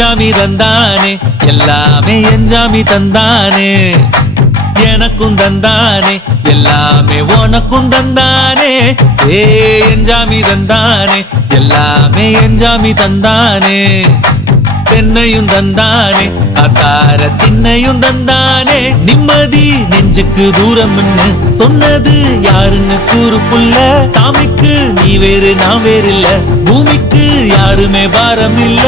எஞ்சாமி தந்தானே எல்லாமே எஞ்சாமி தந்தானே எனக்கும் தந்தானே எல்லாமே உனக்கும் தந்தானே ஏ எஞ்சாமி தந்தானே எல்லாமே எஞ்சாமி தந்தானே தென்னையும் தந்தானே அத்தார திண்ணையும் தந்தானே நிம்மதி நெஞ்சுக்கு தூரம்னு சொன்னது யாருன்னு கூறு புள்ள சாமிக்கு நீ வேறு நான் வேறு இல்ல பூமிக்கு யாருமே பாரம் இல்ல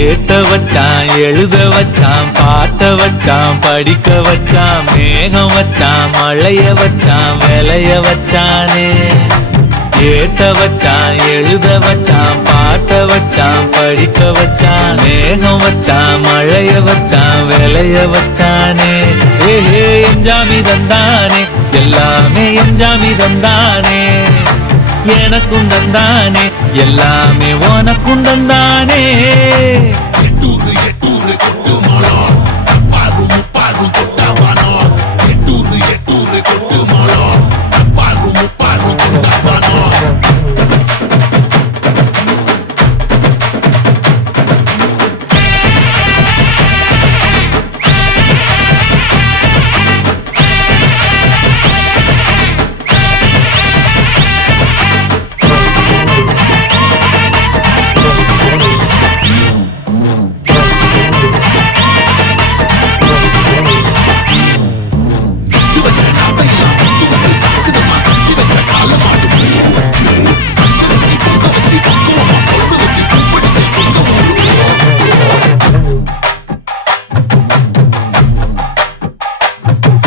ஏட்ட வச்சான் எழுத வச்சான் பாட்ட வச்சான் படிக்க வச்சான் மேகம் வச்சான் மழைய வச்சான் விளைய வச்சானே ஏட்ட வச்சான் எழுத வச்சான் பாட்ட வச்சான் படிக்க வச்சான் மேகம் வச்சான் மழைய வச்சான் விளைய வச்சானே ஏ எஞ்சாமி தந்தானே எல்லாமே எஞ்சாமி தந்தானே எனக்கும் தந்தானே எல்லாமே உனக்கும் தந்தானே எட்டூரு எட்டூரு கொட்டு மலம் பாரு முப்பாரு கொட்டாவானோ எட்டூரு எட்டூரு கொட்டு மலம் பாரு முப்பாரு கொட்டாவானோ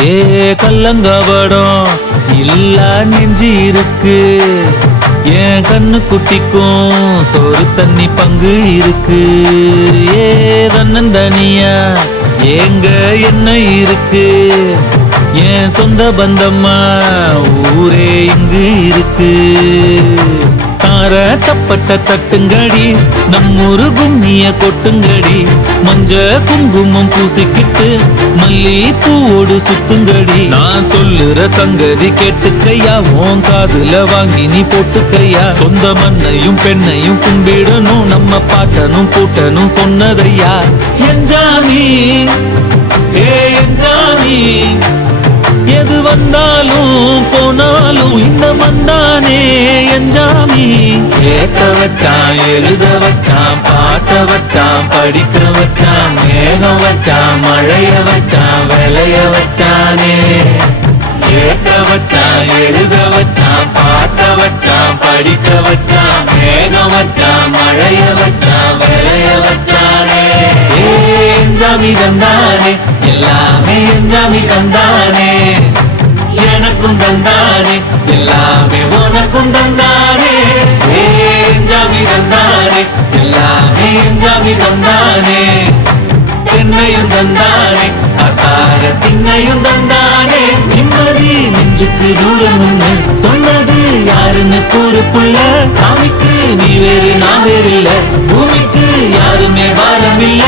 ஏ கல்லங்கபடம் இல்ல நெஞ்சு இருக்கு என் கண்ணு குட்டிக்கும் சோறு தண்ணி பங்கு இருக்கு ஏ தன்னந்தனியா ஏங்க என்ன இருக்கு என் சொந்த பந்தம்மா ஊரே இங்கு இருக்கு தார தப்பட்ட தட்டுங்கடி நம்மூரு கும்மிய கொட்டுங்கடி மஞ்ச குங்குமம் பூசிக்கிட்டு மல்லி பூவோடு சுத்துங்கடி நான் சொல்லுற சங்கதி கேட்டுக்கையா உன் காதுல வாங்கி நீ போட்டுக்கையா சொந்த மண்ணையும் பெண்ணையும் கும்பிடணும் நம்ம பாட்டனும் பூட்டனும் சொன்னதையா எஞ்சாமி ஏ எஞ்சாமி எது வந்தாலும் போனாலும் இந்த மந்தானே எஞ்சாமி கேட்க வச்சான் எழுத வச்சான் பாட்ட வச்சான் படிக்க வச்சான் மேகம் வச்சான் மழைய வச்சான் விளைய வச்சானே கேட்க வச்சான் எழுத வச்சான் பாட்ட வச்சான் படிக்க வச்சான் மேகம் வச்சான் மழைய வச்சான் விளைய வச்சானே எஞ்சாமி தந்தானே எல்லாமே எஞ்சாமி தந்தானே எனக்கும் தந்தானே எல்லாமே உனக்கும் தந்தானே எஞ்சாமி தந்தானே எல்லாமே எஞ்சாமி தந்தானே தென்னையும் தந்தானே அத்தார திண்ணையும் தந்தானே நிம்மதி நெஞ்சுக்கு தூரம்னு சொன்னது யாருன்னு கூறு புள்ள சாமிக்கு நீ வேறு நான் வேறு இல்ல பூமிக்கு யாருமே பாரம் இல்ல